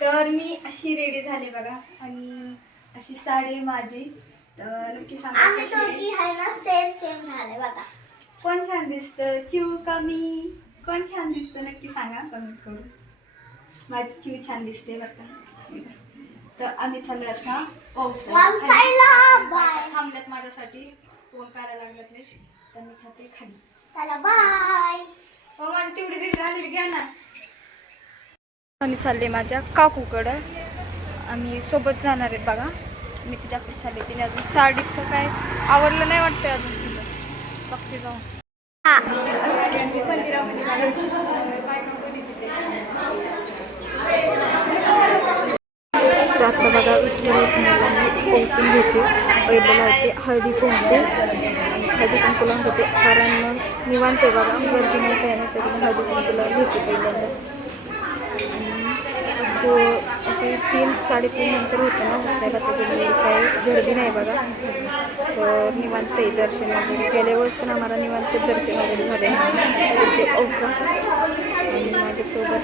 तर मी अशी रेडी झाले बघा आणि अशी साडी माझी. तर नक्की सांगा आम्ही दोघी आहे ना सेम सेम झाले बघा. कोण छान दिसतं, चिव का मी? कोण छान दिसतं नक्की सांगा कमेंट करून. माझी चिव छान दिसते बरं का. तर आम्ही चाललो आता थांबल्यात माझ्यासाठी फोन करायला लागलात नाही तर मी खाते खाली. चला बाय. हो माझी तेवढी रेडी राहिलेली घ्या ना. आम्ही चालले माझ्या काकूकडं. आम्ही सोबत जाणार आहेत बघा. मी तिच्याकडे चालले. तिने अजून साडीचं काय आवडलं नाही वाटतं अजून तिथं. बघते जाऊन. आम्ही मंदिरामध्ये आता बघा विठ्ठल पोहोचून घेते. पहिलं लावते हळदी कुंकू. हळदी कुंकू लावून घेते कारण निवांत आहे बघा. गर्दी नाही काय नाही तरी हळदी कुंकू लावून घेते पहिल्यांदा. तो असे 3-3:30 नंतर होतं ना बसायला त्याच्यामुळे काही गर्दी नाही बघा. तर निवांत आहे दर्शन वगैरे. गेल्या वेळेस पण आम्हाला निवांत दर्शन वगैरे झाले ते औसा आणि माझ्यासोबत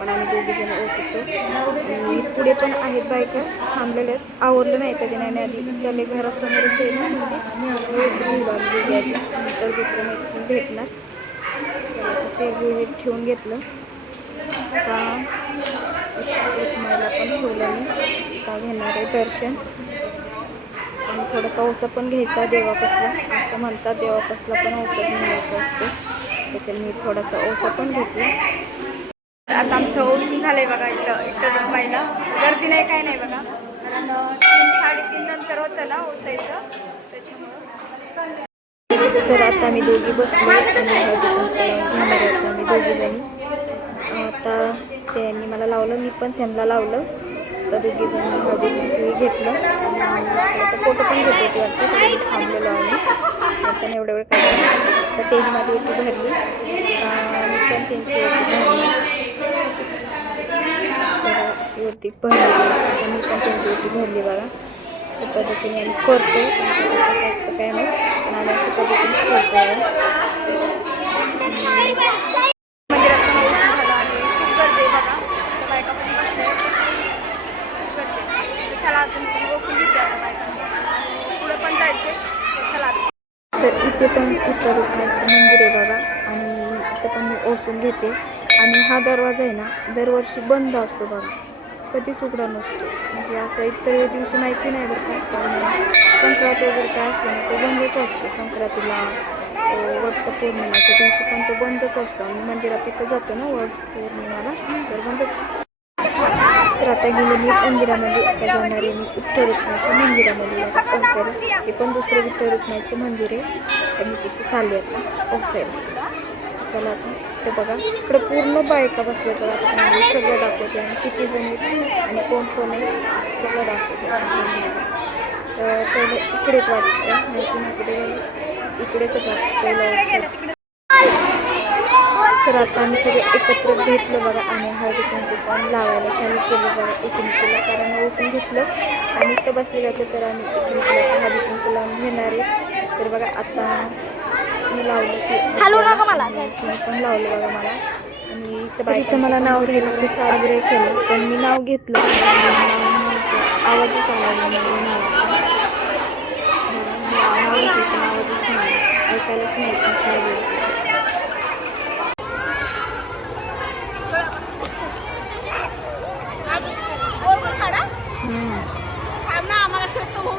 पण आम्ही दोघीजण ओसतो. आणि पुढे पण आहेत बायका थांबलेल्या आहेत. आवडलं नाही त्याच्याने आधी त्याला घरासमोरच आहे ना नंतर दुसरं मैत्रीण भेटणार ते गृहित ठेवून घेतलं. आता एक महिला पण ठेवलं मी का घेणार आहे दर्शन. आणि थोडासा औसा पण घ्यायचा देवापासला असं म्हणतात. देवापासला पण औसा घेऊन घ्यायचं असतं त्याच्याने मी थोडासा औसा पण घेतला. आता आमचं ओसून झालंय बघा. इथं रुक्माईला गर्दी नाही काय नाही बघा कारण 3-3:30 नंतर होतं ना ओसायचं त्याच्यामुळं. तर आता आम्ही दोघी बसलो. आम्ही दोघी जणी आता त्यांनी मला लावलं मी पण त्यांना लावलं. तर दोघी जणी हळदी घेतलं. आता फोटो पण घेत होती वाटतं थांबलेलो आम्ही. आता एवढ्या वेळ काय तर तेही माझी ओटी भरली. मी पण त्यांची ओटी भरली. अशी वरती भरली मी पण त्यांची ओटी भरली बघा. अशा पद्धतीने आम्ही करतो. जास्त काय नाही पण आम्ही अशा पद्धतीनेच करतो. मंदिरात पण ओसून झालं आणि खूप गर्दी आहे बघा. बायका पण बसले खूप गर्दी. चला अजून पण ओसून घेते आता बायका पुढं पण जायचे. चला तर इथे पण विठ्ठल रुक्माईचं मंदिर आहे बघा आणि इथं पण मी ओसून घेते. आणि हा दरवाजा आहे ना दरवर्षी बंद असतो बघा. कधीच उघडा नसतो. म्हणजे असं इतर दिवशी माहिती नाही बरं का. संक्रांत वगैरे काय असतं ना तो बंदच असतो. संक्रांतीला वटपौर्णिमेच्या दिवशी पण तो बंदच असतो. आम्ही मंदिरात तिथं जातो ना वटपौर्णिमेला तर बंदच. तर आता गेले मी मंदिरामध्ये. आता जाणार आहे मी विठ्ठल रुक्माईच्या मंदिरामध्ये ओसायला. हे पण दुसरं विठ्ठल रुक्माईचं मंदिर आहे आणि तिथे चालले आता ओसायला. चला आता ते बघा इकडं पूर्ण बायका बसल्या बघा. आता सगळं दाखवते आणि किती जण आणि कोण कोण आहे सगळं दाखवते. तर पहिलं इकडेच वाटतं माहिती इकडेच वाटतं पहिलं. तर आता आम्ही सगळे एकत्र भेटलो बघा आणि हळदी कुंकू पण लावायला चालू केलं बघा एकमेकीला कारण ओसून घेतलं आणि इथं बसले जातं तर आम्ही एकमेकीला हळदी कुंकू लावून घेणार आहे. तर बघा आता मी लावलं की पण लावलं बघा मला. आणि इथं मला नाव घ्यायला खूप आग्रह केलं पण मी नाव घेतलं. आवाजच आला आवाजच नाही ऐकायलाच नाही काय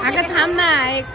अगं थांब ना एक